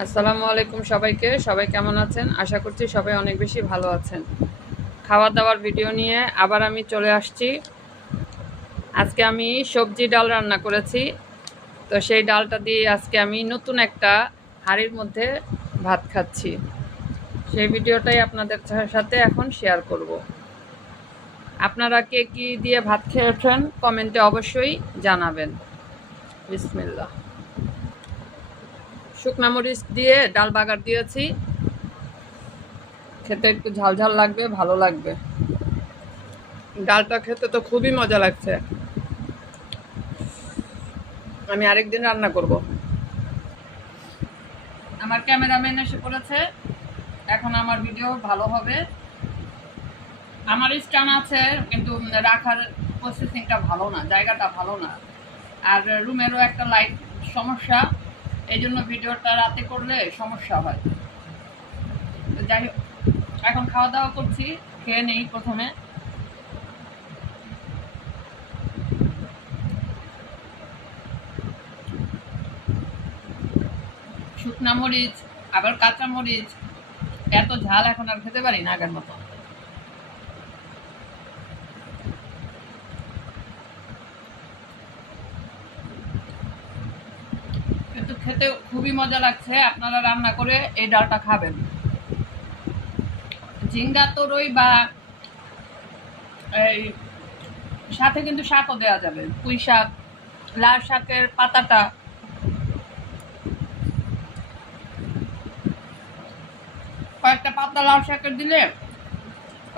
আসসালামু আলাইকুম সবাইকে। সবাই কেমন আছেন? আশা করছি সবাই অনেক বেশি ভালো আছেন। খাওয়া দাওয়ার ভিডিও নিয়ে আবার আমি চলে আসছি। আজকে আমি সবজি ডাল রান্না করেছি। তো সেই ডালটা দিয়ে আজকে আমি নতুন একটা হাঁড়ির মধ্যে ভাত খাচ্ছি। সেই ভিডিওটাই আপনাদের সাথে এখন শেয়ার করব। আপনারা কে কী দিয়ে ভাত খেয়েছেন কমেন্টে অবশ্যই জানাবেন। বিসমিল্লাহ। শুকনা মরিচ দিয়ে ডাল বাগার দিয়েছি। খেতে একটু ঝাল ঝাল লাগবে, ভালো লাগবে। ডালটা খেতে তো খুবই মজা লাগছে। আমি আরেকদিন রান্না করব। আমার ক্যামেরাম্যান এসে পড়েছে, এখন আমার ভিডিও ভালো হবে। আমার স্ট্যান্ড আছে কিন্তু রাখার প্রসেসিংটা ভালো না, জায়গাটা ভালো না, আর রুমেরও একটা লাইট সমস্যা, এই জন্য ভিডিওটা রাতে করলে সমস্যা হয়। যাই হোক, এখন খাওয়া দাওয়া করছি, খেয়ে নেই প্রথমে। শুকনা মরিচ আবার কাঁচা মরিচ, এত ঝাল এখন আর খেতে পারি না আগের মতো। কিন্তু খেতে খুবই মজা লাগছে। আপনারা রান্না করে এই ডালটা খাবেন। ঝিঙ্গা তরই বা এই সাথে কিন্তু শাকও দেওয়া যাবে, পুঁই শাক, লাল শাকের পাতাটা, কয়েকটা পাতা লাল শাকের দিলে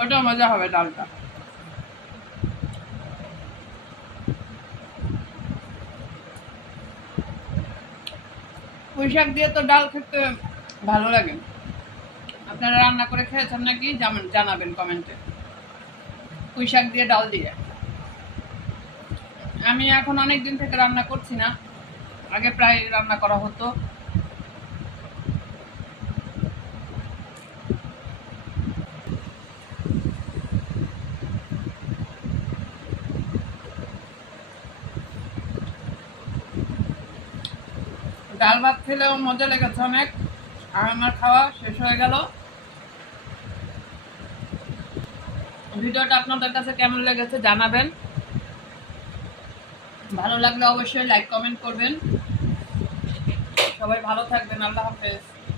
ওটাও মজা হবে ডালটা। পুঁই শাক দিয়ে তো ডাল খেতে ভালো লাগে। আপনারা রান্না করে খেয়েছেন নাকি জানাবেন কমেন্টে। পুঁই শাক দিয়ে ডাল দিয়ে আমি এখন অনেক দিন থেকে রান্না করছি না, আগে প্রায় রান্না করা হতো। ডাল ভাত খেলেও মজা লেগেছে অনেক। আর আমার খাওয়া শেষ হয়ে গেল। ভিডিওটা আপনাদের কাছে কেমন লেগেছে জানাবেন। ভালো লাগলে অবশ্যই লাইক কমেন্ট করবেন। সবাই ভালো থাকবেন। আল্লাহ হাফেজ।